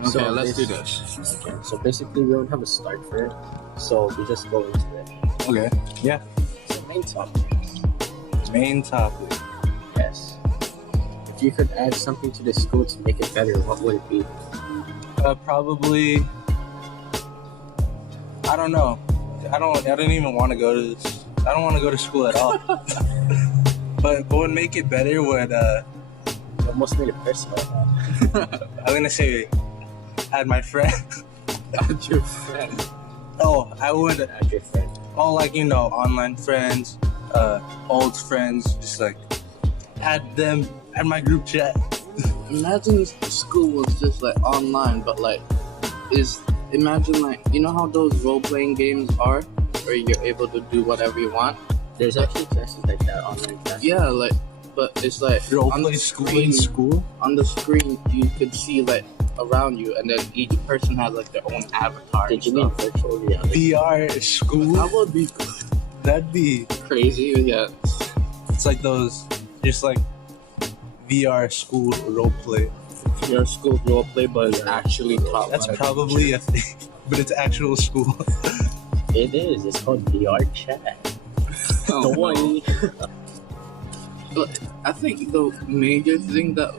Okay, So let's do this. Okay, so basically we don't have a start for it, so we just go into it. Okay. Yeah. So main topic. Main topic. Yes. If you could add something to the school to make it better, what would it be? Probably. I don't know. I don't even want to go to this. I don't want to go to school at all. but what would make it better would You almost made it personal. I'm gonna say add my friend. Add your friend. Oh, I would Add your friend. all online friends, old friends, just like add them at my group chat. Imagine school was just like online, but like imagine like you know how those role-playing games are where you're able to do whatever you want. There's actually classes like that, online classes. Yeah, like but it's like on the school. On the screen you could see like around you, and then each person has like their own avatar. Did you mean virtual reality? VR school? That would be That'd be crazy. Yeah. It's like those, just like VR school roleplay. Your school roleplay, but it's actually taught. That's probably a thing, but it's actual school. It is. It's called VR chat. Oh, Don't worry. But I think the major thing that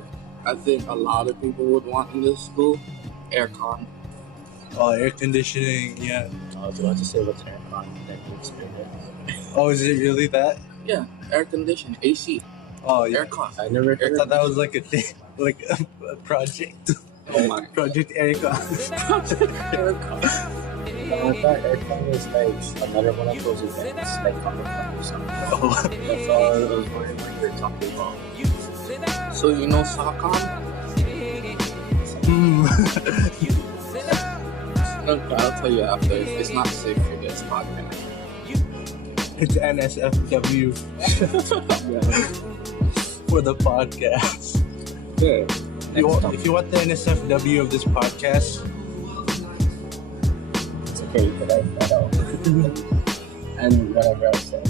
I think a lot of people would want in this school, aircon. Oh, air conditioning, yeah. I was about to say what's aircon that you experience. Oh, is it really that? Yeah, air conditioning, AC, Oh, yeah. aircon. I never I heard thought that was like a thing, like a project. Oh my. Project Aircon. aircon. I thought aircon was like another one of those events, like Comic Con or something. Oh. That's all I was wondering what you were talking about. So you know SOCON? I'll tell you after. It's not safe for this podcast. It's NSFW for the podcast. Okay. If you want the NSFW of this podcast, It's okay, you can write that out. And whatever I said,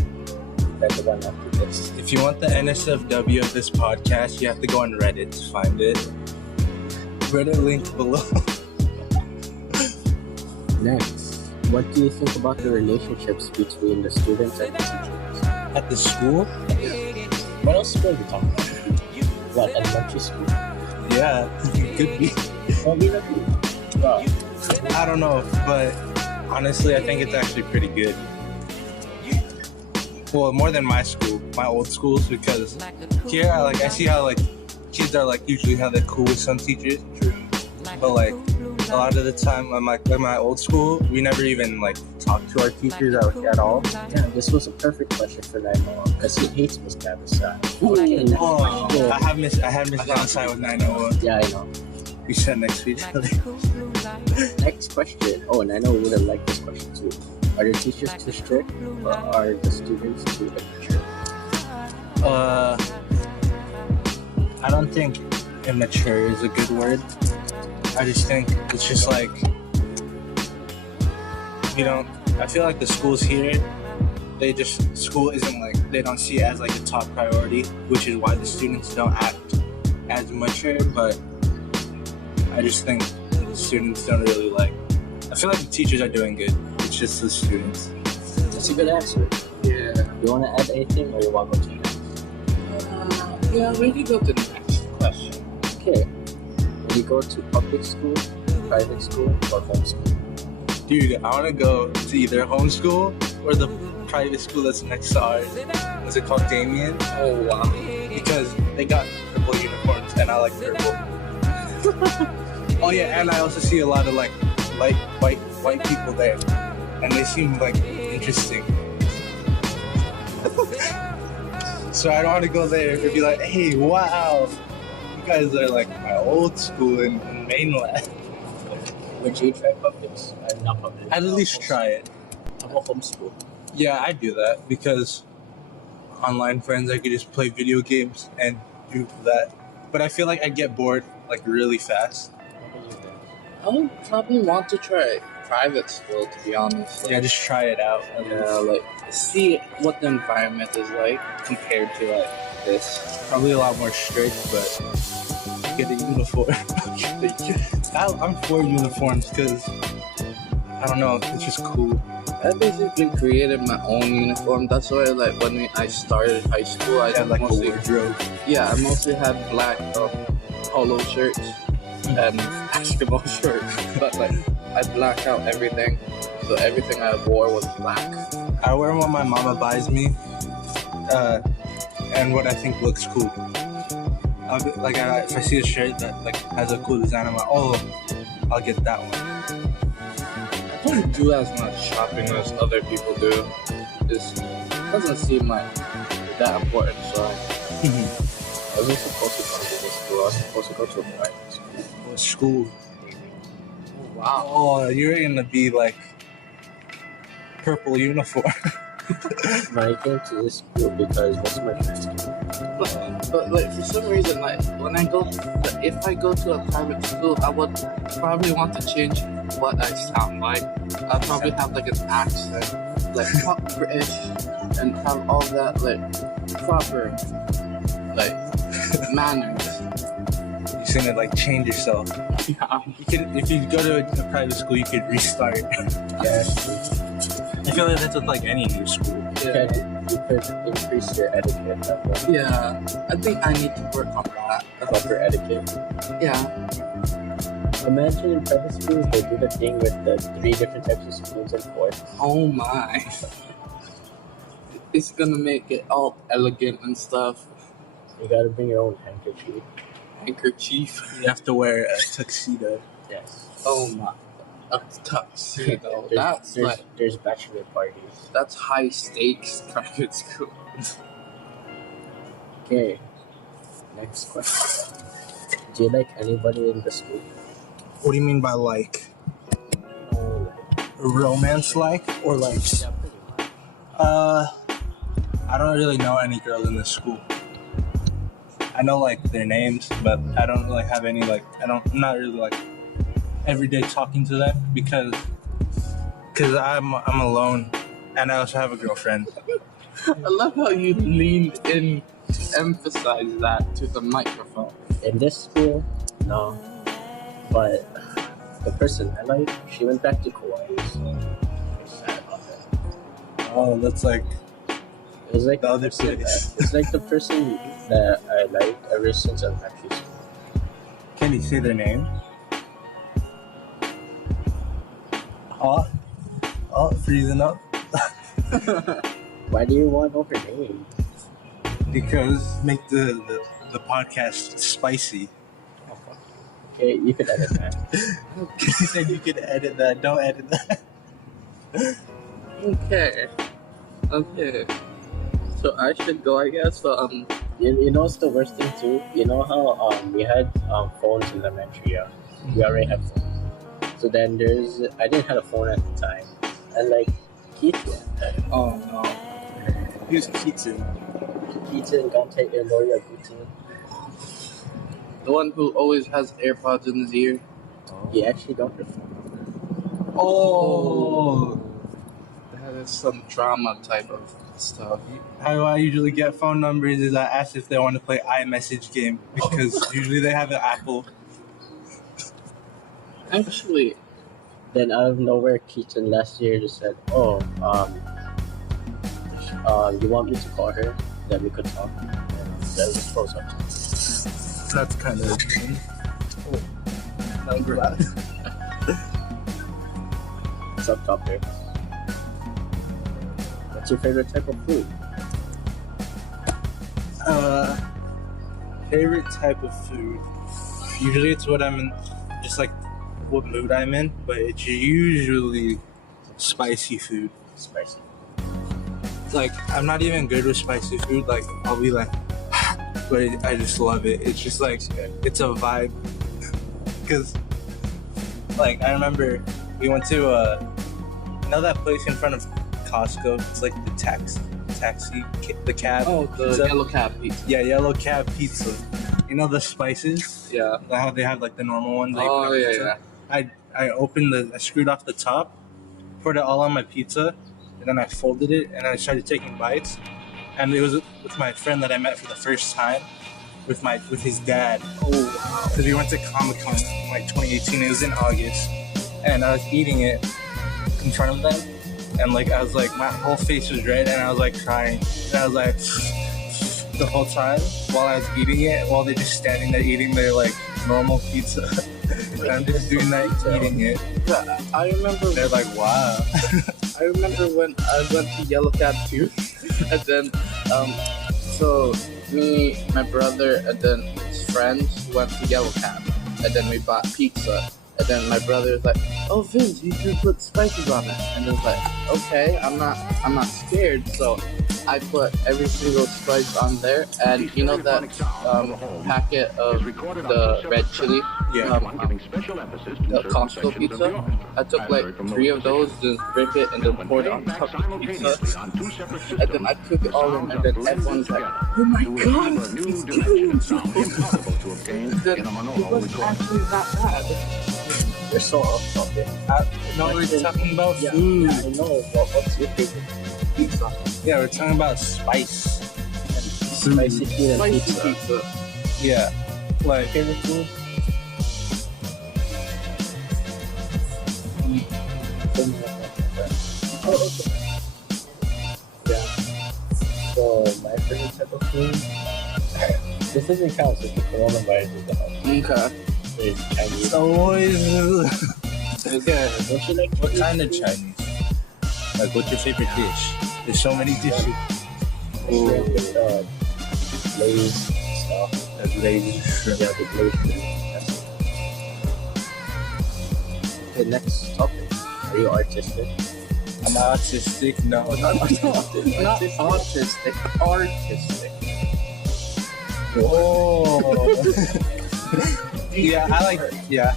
that's the one after this. if you want the NSFW of this podcast, you have to go on Reddit to find it. Reddit link below. Next, what do you think about the relationships between the students and the teachers? At the school? What else school are we talking about? What, elementary school? Yeah, could be. Well, we don't do. Well, I don't know, but honestly, I think it's actually pretty good. Well, more than my school, my old schools, because here, I see how kids are usually how they're cool with some teachers, but a lot of the time, at my old school, we never even talked to our teachers at all. yeah, this was a perfect question for Naima because he hates Miss Gavasai. Okay, next Oh, question. I had Miss Downside with 901. Yeah, I know. We sat next to each other. Next question. Oh, and I know we would have liked this question too. Are the teachers too strict or are the students too immature? I don't think immature is a good word. I just think it's just I feel like the schools here, school isn't they don't see it as a top priority, which is why the students don't act as mature, but I just think the students don't really I feel like the teachers are doing good. It's just the students. That's a good answer. Yeah. You want to add anything or you want to go to next? Yeah, we can go to the next question. Okay. Will you go to public school, private school, or homeschool? Dude, I want to go to either homeschool or the private school that's next to ours. What's it called? Damien? Oh wow. Because they got purple uniforms and I like purple. Oh yeah, and I also see a lot of white people there, and they seem interesting. So I don't want to go there and be like, hey, wow, you guys are my old school in mainland. Would you try public? Not public. I'd at least try it. How about homeschool? Yeah, I do that because online friends, I could just play video games and do that. But I feel like I'd get bored really fast. I would probably want to try private school, to be honest. Yeah, just try it out. Yeah, see what the environment is like compared to this. Probably a lot more strict, but get a uniform. I'm for uniforms because I don't know, it's just cool. I basically created my own uniform. That's why, like, when I started high school, I Yeah, like a mostly, wardrobe. I mostly had black polo shirts and basketball shirts. But like, I blacked out everything, so everything I wore was black. I wear what my mama buys me, and what I think looks cool. If I see a shirt that like has a cool design, I'm like, oh, I'll get that one. I don't do as much shopping as other people do. It doesn't seem like that important, so I wasn't supposed to go to this school. I was supposed to go to a private school. What school? wow. Oh, you're gonna be like purple uniform. But I came to this school because most of my friends came. But like for some reason, like when if I go to a private school, I would probably want to change what I sound like. I'd probably have like an accent, like British, and have all that like proper like manners. You're gonna like change yourself. Yeah. You can, if you go to a private school, you could restart. Yeah, I feel like that's with like any new school. you could increase your etiquette level. Yeah, I think I need to work on that. Proper etiquette. Yeah. Imagine in private schools they do the thing with the 3 different types of spoons and forks. Oh my. It's gonna make it all elegant and stuff. You gotta bring your own handkerchief. Handkerchief. You have to wear a tuxedo. Yes. Oh my. A tuxedo. There's bachelor parties. That's high stakes private school. Okay. Next question. Do you like anybody in the school? What do you mean by like? Romance like? Or like? I don't really know any girl in this school. I know like their names, but I don't really have any like, I'm not really like everyday talking to them because I'm alone and I also have a girlfriend. I love how you leaned in to emphasize that to the microphone. In this school, no. But the person I like, she went back to Kauai, so I'm sad about that. Oh, that's like It was like the other place. It's like the person that I liked ever since elementary school. Can you say their name? Oh, freezing up. Why do you want to know her name? Because make the podcast spicy. Okay, you could edit that. You said you could edit that. Don't edit that. Okay. So I should go, I guess. So You know what's the worst thing too? You know how we had phones in elementary, yeah? We already have phones. So then I didn't have a phone at the time. And like, Keaton. Oh no. Who's Keaton? Keaton, Gante, Eloy, Keaton. the one who always has AirPods in his ear. He actually got her phone. Oh. That is some drama type of stuff. How I usually get phone numbers is I ask if they want to play iMessage game because usually they have an Apple. Actually, Then out of nowhere, Keaton last year just said, you want me to call her? Then we could talk. And that was close up. That's kind of interesting. That was loud. Subtopic. What's your favorite type of food? Favorite type of food. Usually it's what I'm in, just like what mood I'm in, but it's usually spicy food. Spicy. Like, I'm not even good with spicy food. Like, I'll be like, but I just love it. It's just like, it's a vibe. Because, like, I remember we went to, you know that place in front of Costco? It's like the the cab. oh, the pizza? yellow cab pizza. Yeah, yellow cab pizza. You know the spices? Yeah. How they have like the normal ones? that you Oh, put on yeah, pizza? yeah. I screwed off the top, poured it all on my pizza, and then I folded it and I started taking bites. And it was with my friend that I met for the first time. with his dad. Oh wow. Because we went to Comic-Con in like 2018. It was in August, and I was eating it in front of them, and like I was like, my whole face was red, and I was like crying, and I was like the whole time while I was eating it, while they're just standing there eating their like normal pizza, and I'm just doing that, eating it. Yeah, I remember. They're like, wow. I remember when I went to Yellow Cab too, and then so me, my brother, and then his friends went to Yellow Cab, and then we bought pizza. And then my brother was like, "Oh, Vince, you can put spices on it." And I was like, "Okay, I'm not scared." So I put every single spice on there, and you know that packet of the red chili, Yeah. the Costco pizza. I took like 3 of those, just break it, and then poured it on top of the pizza. And then I took it all in, and then everyone's like, "Oh my god, he's killing himself!" And then it wasn't actually that bad. You're so off topic. No, we're talking about Yeah, food. I know. What's your favorite pizza? Yeah, we're talking about spice. Spicy food and Spicy pizza. pizza. Yeah, like Favorite food? Oh, okay. Yeah. So my favorite type of food. This doesn't count since the coronavirus is out. Okay. It's Chinese. it's always. Okay. Don't you like What Chinese kind of food? Chinese? Like, what's your favorite dish? There's so many dishes. Shrimp with Lay's stuff. That's lazy shrimp. Yeah, the glazed shrimp. Okay, next topic. Are you artistic? I'm autistic. No, not autistic. Not autistic, artistic. Oh. Yeah, I like. Yeah,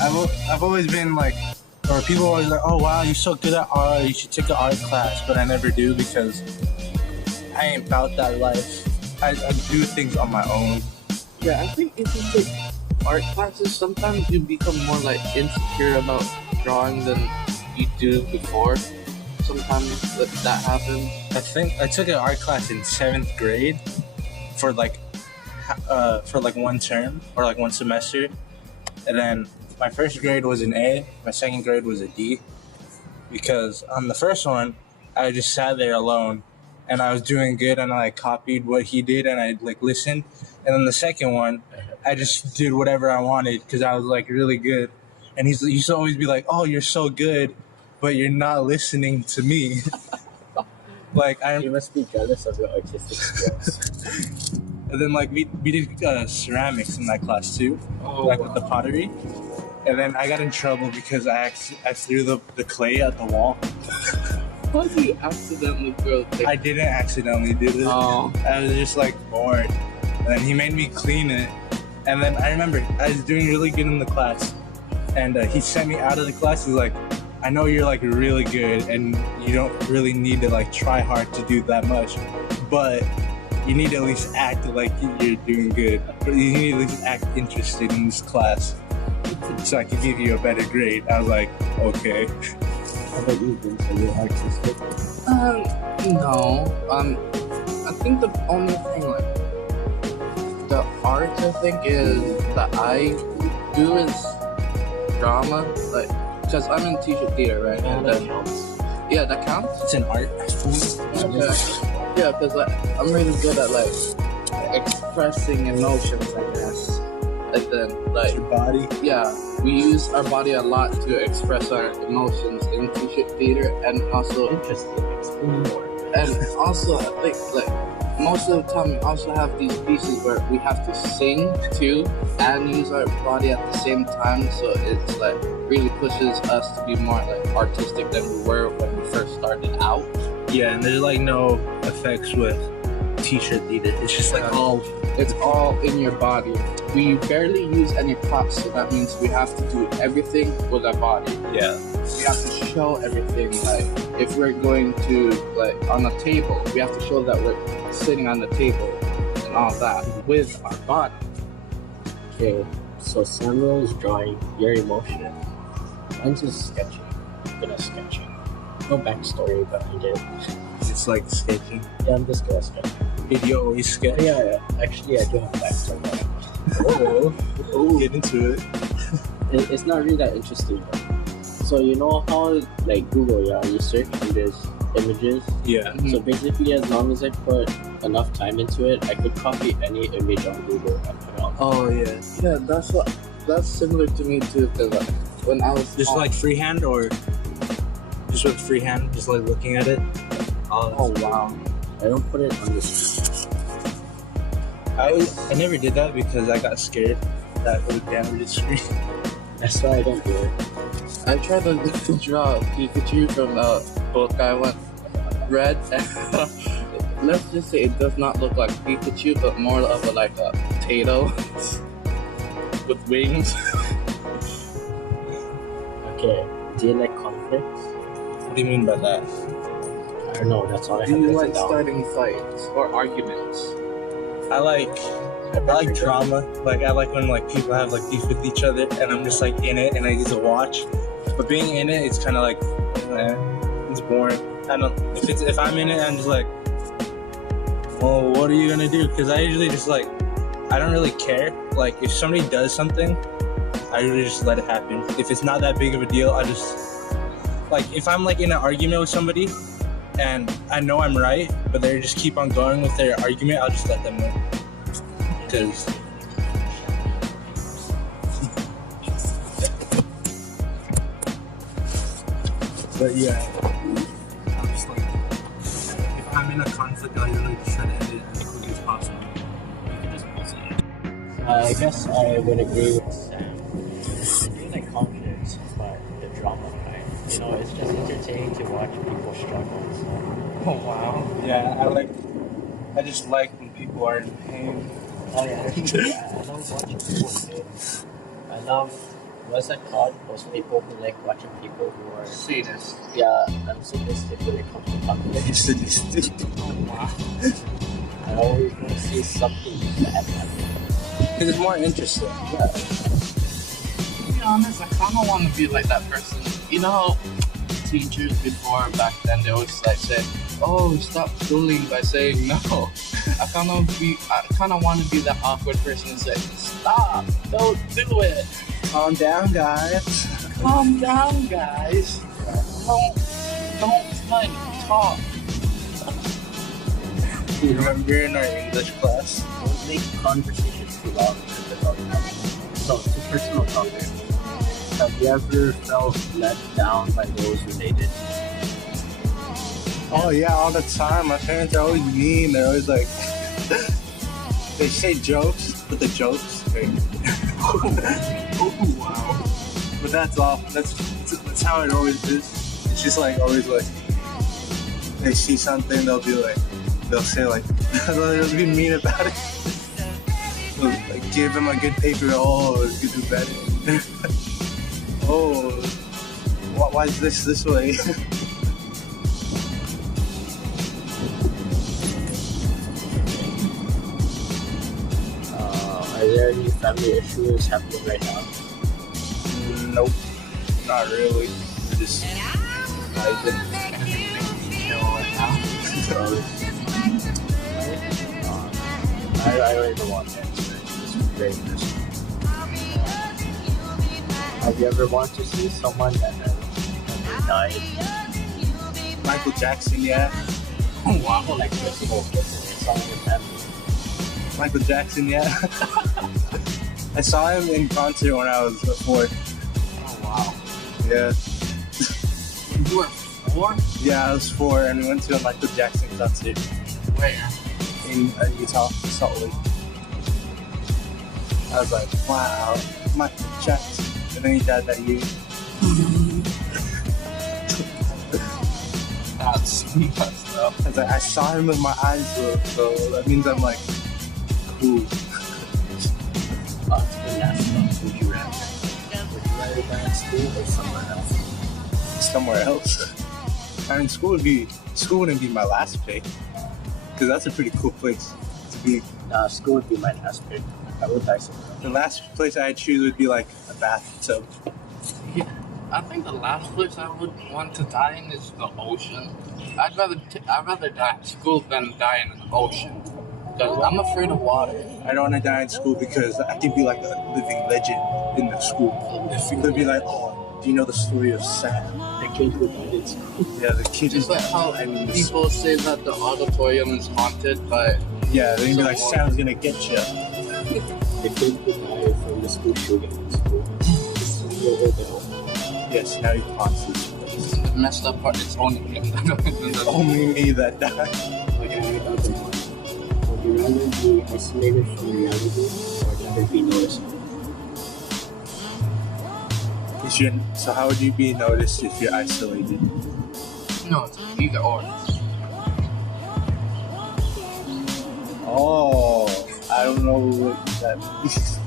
I've always been like, or people always like, oh wow, you're so good at art. You should take an art class, but I never do because I ain't about that life. I do things on my own. Yeah, I think if you take art classes, sometimes you become more like insecure about drawing than you do before. Sometimes that happens. I think I took an art class in 7th grade for like one term or like one semester, and then my first grade was an A, my second grade was a D, because on the first one I just sat there alone and I was doing good and I like copied what he did and I like listened, and then the second one I just did whatever I wanted because I was like really good, and he used to always be like, oh, you're so good but you're not listening to me. Like You must be jealous of your artistic skills. And then like we did ceramics in that class too, like with the pottery. And then I got in trouble because I threw the clay at the wall. How do you accidentally throw the I didn't accidentally do it. Oh. I was just like bored. And then he made me clean it. And then I remember I was doing really good in the class. And he sent me out of the class. He's like, I know you're like really good and you don't really need to like try hard to do that much, but you need to at least act like you're doing good. You need to at least act interested in this class so I can give you a better grade. I was like, okay. How about you, Vince? Are you artistic? No. I think the only thing like the art I think is that I do is drama, like because I'm in teacher theater, right? Yeah, And that then- counts. yeah, that counts. It's an art. Yeah, because like I'm really good at like expressing emotions, I guess. And then like Your body. yeah, we use our body a lot to express our emotions in teacher theater, and also Interesting. Explain more. I think like most of the time we also have these pieces where we have to sing too and use our body at the same time, so it's like really pushes us to be more like artistic than we were when we first started out. Yeah, and there's like no effects with teacher theater. It's just like all. It's all in your body. We barely use any props, so that means we have to do everything with our body. Yeah. We have to show everything. Like if we're going to like on a table, we have to show that we're sitting on the table and all that with our body. Okay, so Samuel's drawing, you're emotional. Mine's just sketching. I'm gonna sketching. No backstory behind it. It's like sketching. Yeah, I'm just gonna sketch. Did you always sketch? Yeah. Actually, I do have facts on that. Oh, get into it. It's not really that interesting. So you know how like Google, you search and there's images. Yeah. So basically, as long as I put enough time into it, I could copy any image on Google and put it on. Oh yeah. Yeah, that's similar to me too. Cause when I was Just like freehand or just with freehand, just like looking at it. Oh wow! I don't put it on the screen. I never did that because I got scared that it would damage the screen. That's why I don't do it. I tried to draw Pikachu from a book I went read. Let's just say it does not look like Pikachu, but more of a potato with wings. Okay. Do you like conflicts? What do you mean by that? I don't know. That's all I Do have you written like down. starting fights or arguments? I like drama. Like I like when like people have like beef with each other, and I'm just like in it, and I get to watch. But being in it, it's kind of like, it's boring. I don't. If I'm in it, I'm just like, well, what are you gonna do? Because I usually just like, I don't really care. Like if somebody does something, I usually just let it happen. If it's not that big of a deal, I just like if I'm like in an argument with somebody, and I know I'm right, but they just keep on going with their argument, I'll just let them know. Because but yeah, I'm just like, if I'm in a conflict, I'll usually just try to end it as quickly as possible. You can just pause it. I guess I would agree with Sam. I do like conflicts, but the drama kind. You know, it's just entertaining to watch people struggle. So. Oh wow. Yeah, I just like when people are in pain. Oh yeah, I love watching people in pain. I love, what's that called? Those people who like watching people who are Sadist. sadistic when it comes to conflict. Sadistic. Oh wow. I always want to see something bad happen. Because it's more interesting. Yeah. To be honest, I kind of want to be like that person. You know how teachers before back then they always like say, "Oh, stop bullying" by saying no. I kind of want to be that awkward person and say, "Stop! Don't do it. Calm down, guys. Calm down, guys. Don't like talk." You remember in our English class? Don't make conversations too long because it's all topic. So, it's a personal topic. Have you ever felt let down by those related? Oh yeah, all the time. My parents are always mean. They're always like, they say jokes, but the jokes. Oh wow. But that's all. That's how it always is. It's just like always like they see something, they'll say like they'll be mean about it. They'll, like give them a good paper. Oh, it's good to better. Oh, why is this way? Are there any family issues happening right now? Nope, not really. We're just vibing. Chill right now. I really don't want to answer it. It's very personal. Have you ever wanted to see someone that has died? Michael Jackson, yeah. Oh wow, like physical it's on your family. Michael Jackson, yeah. I saw him in concert when I was 4. Oh wow. Yeah. You were 4? Yeah, I was 4, and we went to a Michael Jackson concert Where? in Utah, Salt Lake. I was like, wow, Michael Jackson. And then he died that year. That's messed up. I was like, I saw him with my eyes, bro. So that means I'm like, cool. To the last one, would you rather go in school or somewhere else? Somewhere else. I mean, school wouldn't be my last pick, because that's a pretty cool place to be. School would be my last pick. I would die somewhere. The last place I'd choose would be like a bathtub. Yeah, I think the last place I would want to die in is the ocean. I'd rather die in school than die in an ocean. 'Cause I'm afraid of water. I don't want to die in school because I could be like a living legend in the school. They'd be like, oh, do you know the story of Sam? The kid who died in school. Yeah, the kid. Just like how people say that the auditorium is haunted, but Yeah, they'd be like, Sam's gonna get you. The kid who died from the school shooting in school. Yes, now he haunts this place. the messed up part is only him. It's only me that died. Okay, I got the one. Would you rather be isolated from reality or never be noticeable? So how would you be noticed if you're isolated? No, it's either or. Oh, I don't know what that means.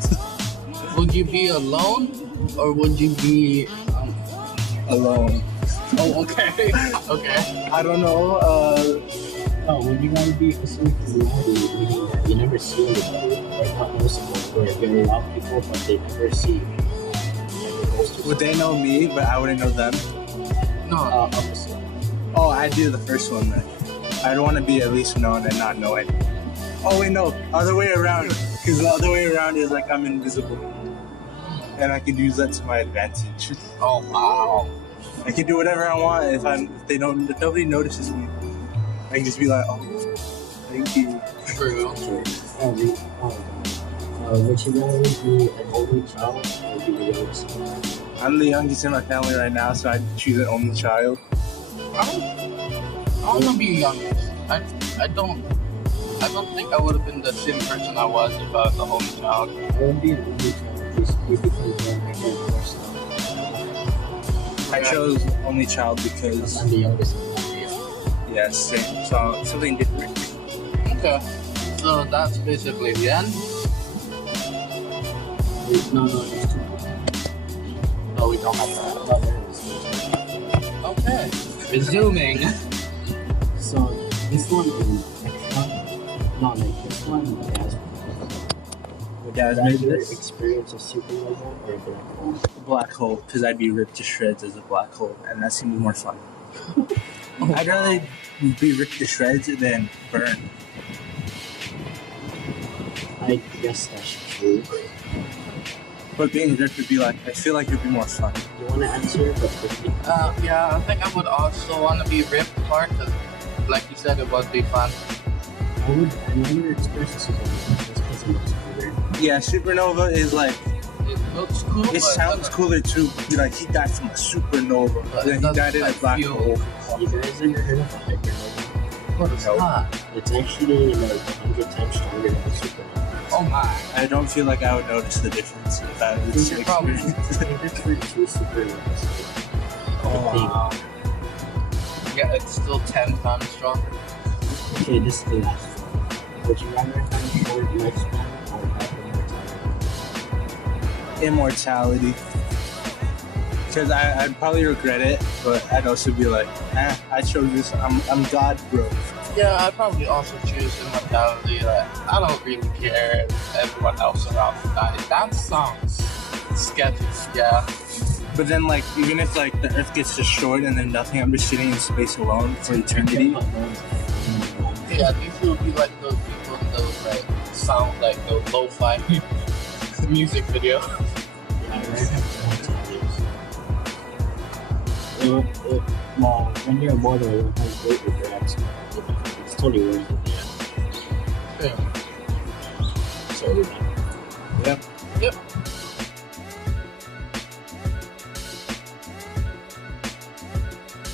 Would you be alone or would you be Alone. Oh, okay. Okay. I don't know. Oh, would you rather be isolated from reality, meaning that you never see anybody, or not noticeable, where you're around people but they never see you? Would they know me, but I wouldn't know them? No. Opposite. Oh, I do the first one then. I'd want to be at least known and not know it. Oh wait, no, other way around. Because the other way around is like I'm invisible, and I could use that to my advantage. Oh wow. I can do whatever I want if nobody notices me. I can just be like, oh, thank you. True. Would you rather be an only child or be the youngest? I'm the youngest in my family right now, so I'd choose an only child. I want to be youngest. I don't think I would have been the same person I was if I was the only child. I would be an only child basically because then I get more stuff. I chose only child because I'm the youngest in the family. yeah, same. So something different. Okay. So that's basically the end. No, there's two. No, we don't have that. No, there is. Okay. Resuming. So this one is extra. No, like this one has. Yeah, Would maybe you rather this. experience a supernova or a black hole? Black hole, because I'd be ripped to shreds as a black hole, and that seems more fun. I'd rather be ripped to shreds than burn. I guess that's true. But being ripped would be like, I feel like it'd be more fun. You want to answer, but quickly. Yeah, I think I would also want to be ripped part because, like you said, it would be fun. I never experienced a supernova just because it looks cooler. Yeah, supernova is like, It looks cool. it sounds cooler too. You're like, he died from a supernova, But then it he doesn't, died in a like, black feel- hole. You guys ever heard of a hypernova? What is Nope. that? It's actually like 100 times stronger than a supernova. Oh my. I don't feel like I would notice the difference if I was You're probably- experienced. I think that's for two supernovas. Oh wow. Yeah, it's still 10 times stronger. Okay, this is the last one. Would you rather have a short lifespan or have immortality? Immortality. Because I'd probably regret it, but I'd also be like, I chose this. I'm God, bro. Yeah, I'd probably also choose immortality. Like, I don't really care if everyone else around me dies. That sounds sketchy, yeah. But then, like, even if like the Earth gets destroyed and then nothing, I'm just sitting in space alone for eternity. Yeah, these will be like those people in those like sound like those lo-fi music video. Well, when you're immortal, you don't have great regrets. It's totally worth it. Yeah. So we're done.